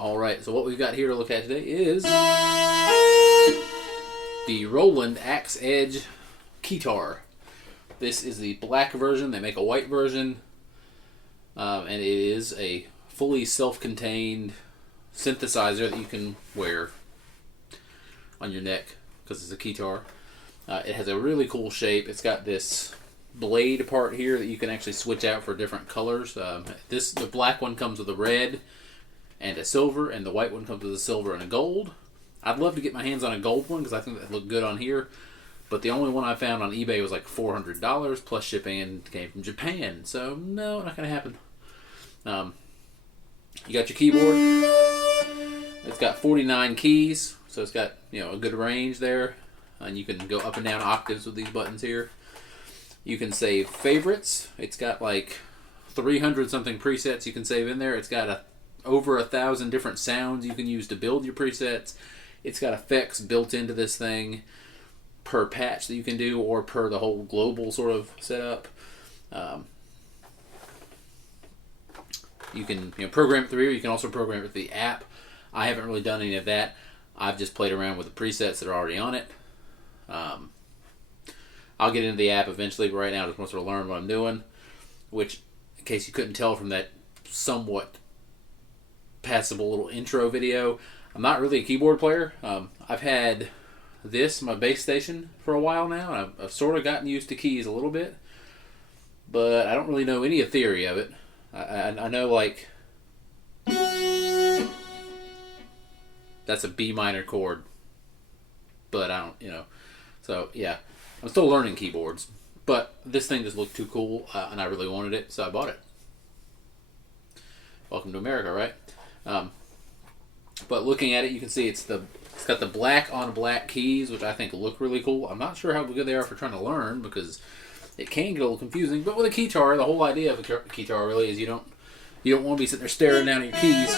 Alright, so what we've got here to look at today is the Roland Ax-Edge Keytar. This is the black version. They make a white version, and it is a fully self-contained synthesizer that you can wear on your neck because it's a keytar. It has a really cool shape. It's got this blade part here that you can actually switch out for different colors. The black one comes with a red and a silver, and the white one comes with a silver and a gold. I'd love to get my hands on a gold one because I think that look good on here, but the only one I found on eBay was like $400 plus shipping, and it came from Japan, so no, not gonna happen. You got your keyboard. It's got 49 keys, so it's got, you know, a good range there, and you can go up and down octaves with these buttons here. You can save favorites. It's got like 300 something presets you can save in there. It's got over 1,000 different sounds you can use to build your presets. It's got effects built into this thing per patch that you can do, or per the whole global sort of setup. You can program it through here. You can also program it with the app. I haven't really done any of that. I've just played around with the presets that are already on it. I'll get into the app eventually, but right now I just want to learn what I'm doing, which, in case you couldn't tell from that somewhat passable little intro video, I'm not really a keyboard player. I've had my base station, for a while now, and I've sort of gotten used to keys a little bit, but I don't really know any of theory of it. I know, like, that's a B minor chord, but I don't, so yeah, I'm still learning keyboards, but this thing just looked too cool, and I really wanted it, so I bought it. Welcome to America, right? But looking at it, you can see it's got the black on black keys, which I think look really cool. I'm not sure how good they are for trying to learn, because it can get a little confusing. But with a keytar, the whole idea of a keytar really is you don't want to be sitting there staring down at your keys.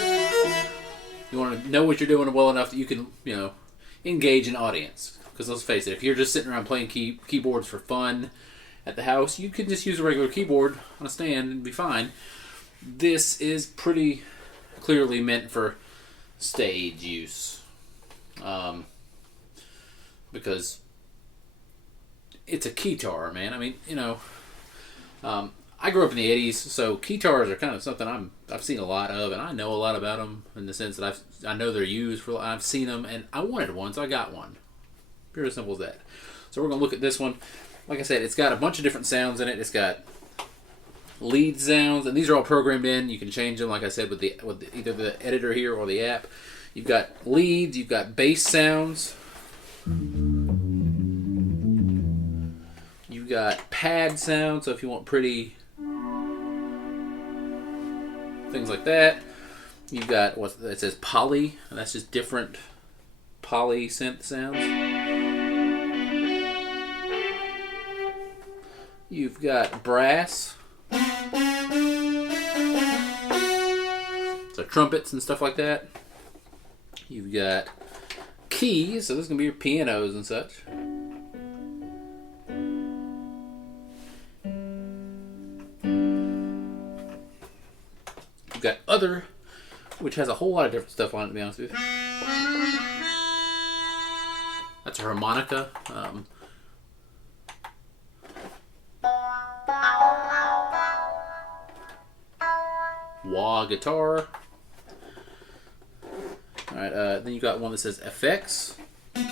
You want to know what you're doing well enough that you can, engage an audience. Because let's face it, if you're just sitting around playing keyboards for fun at the house, you could just use a regular keyboard on a stand and be fine. This is pretty clearly meant for stage use, because it's a keytar, man. I mean, I grew up in the 80s, so keytars are kind of something I've seen a lot of, and I know a lot about them in the sense that I know they're used for. I've seen them, and I wanted one, so I got one. Pure as simple as that. So we're gonna look at this one. Like I said, it's got a bunch of different sounds in it. It's got lead sounds, and these are all programmed in. You can change them, like I said, with either the editor here or the app. You've got leads, you've got bass sounds, you've got pad sounds, so if you want pretty things like that. You've got what it says poly, and that's just different poly synth sounds. You've got brass, so trumpets and stuff like that. You've got keys, so this is going to be your pianos and such. You've got other, which has a whole lot of different stuff on it, to be honest with you. That's a harmonica. Wah guitar. Alright, then you got one that says effects. It's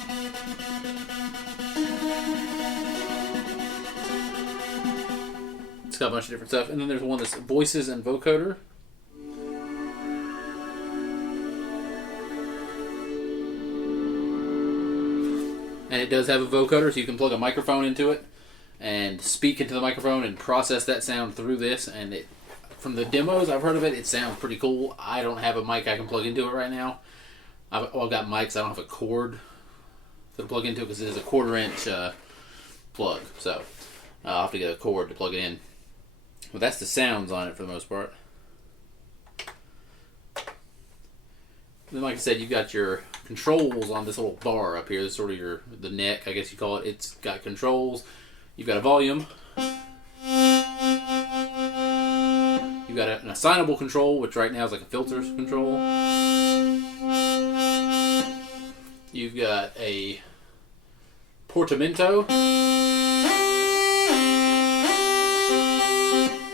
got a bunch of different stuff. And then there's one that's voices and vocoder. And it does have a vocoder, so you can plug a microphone into it and speak into the microphone and process that sound through this. And from the demos I've heard of it, it sounds pretty cool. I don't have a mic I can plug into it right now. I've got mics. I don't have a cord to plug into it because it is a 1/4" plug. So I'll have to get a cord to plug it in. But that's the sounds on it for the most part. Then, like I said, you've got your controls on this little bar up here. This is sort of the neck, I guess you call it. It's got controls. You've got a volume. You've got an assignable control, which right now is like a filters control. you've got a portamento,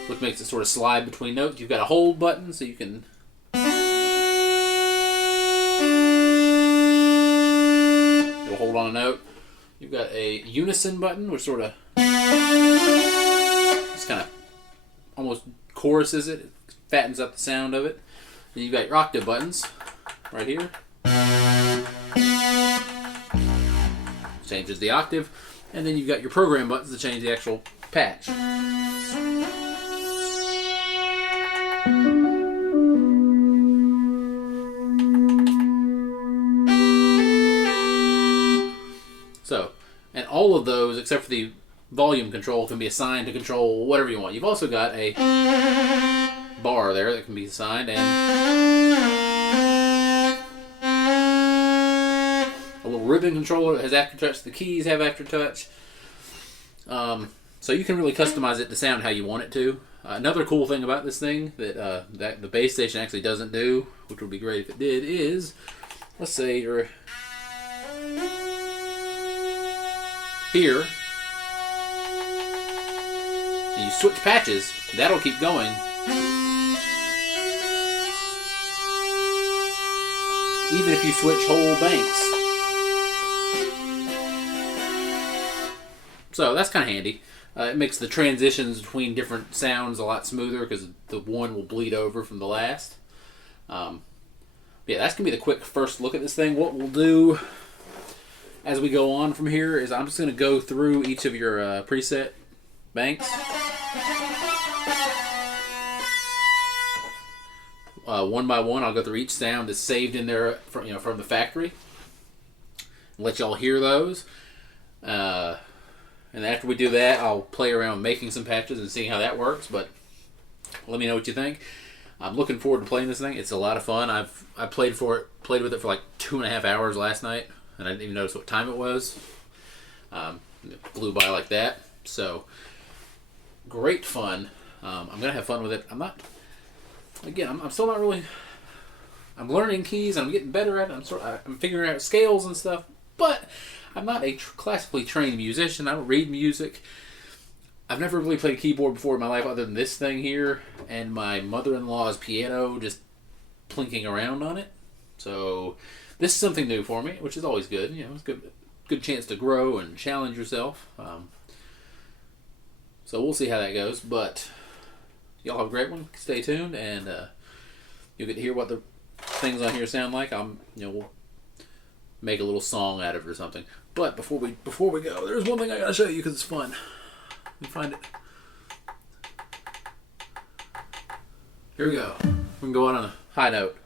which makes it sort of slide between notes. You've got a hold button, so you can it'll hold on a note. You've got a unison button, which sort of just kind of almost choruses it, fattens up the sound of it. Then you've got your octave buttons right here. Changes the octave. And then you've got your program buttons to change the actual patch. So, and all of those, except for the volume control, can be assigned to control whatever you want. You've also got a bar there that can be assigned, and a little ribbon controller that has aftertouch. The keys have aftertouch. So you can really customize it to sound how you want it to. Another cool thing about this thing that that the base station actually doesn't do, which would be great if it did, is, let's say you're here, and you switch patches, that'll keep going. Even if you switch whole banks. So that's kind of handy. It makes the transitions between different sounds a lot smoother because the one will bleed over from the last. Yeah, that's going to be the quick first look at this thing. What we'll do as we go on from here is I'm just going to go through each of your preset banks. One by one, I'll go through each sound that's saved in there from the factory. Let y'all hear those. And after we do that, I'll play around making some patches and seeing how that works. But let me know what you think. I'm looking forward to playing this thing. It's a lot of fun. I played with it for like 2.5 hours last night, and I didn't even notice what time it was. It flew by like that. So great fun. I'm gonna have fun with it. I'm still not really. I'm learning keys. I'm getting better at it. I'm figuring out scales and stuff. But I'm not a classically trained musician. I don't read music. I've never really played a keyboard before in my life other than this thing here and my mother-in-law's piano just plinking around on it. So this is something new for me, which is always good. It's a good chance to grow and challenge yourself. So we'll see how that goes. But y'all have a great one. Stay tuned, and you'll get to hear what the things on here sound like. We'll make a little song out of it or something. But before we go, there's one thing I gotta show you because it's fun. Let me find it. Here we go. We can go on a high note.